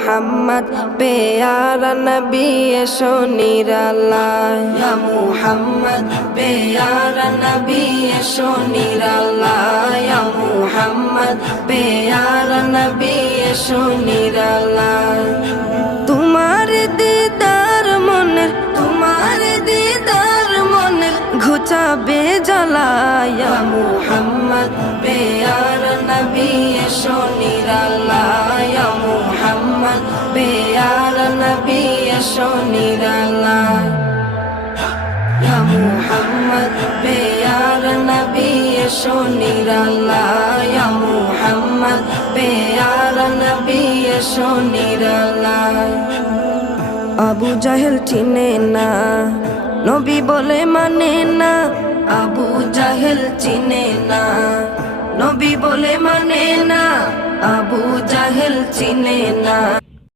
মুহাম্মদ পেয়ারা নবী এসো নিরালায় ইয়া মুহাম্মদ পেয়ারা নবী এসো নিরালায় ইয়া মুহাম্মদ পেয়ারা নবী এসো নিরালায় তোমার দিদার মনের ঘুচাবে জ্বালায় ইয়া মুহাম্মদ পেয়ারা নবী এসো নিরালায় ইয়া মুহাম্মদ পেয়ারা নবী এসো নিরালায় ইয়া মুহাম্মদ পেয়ারা নবী এসো নিরালায় ইয়া মুহাম্মদ পেয়ারা নবী এসো নিরালায় আবু জাহেল চিনে না নবী বলে মানে না আবু জাহেল চিনে না নবী বলে মানে না আবু জাহেল চিনে না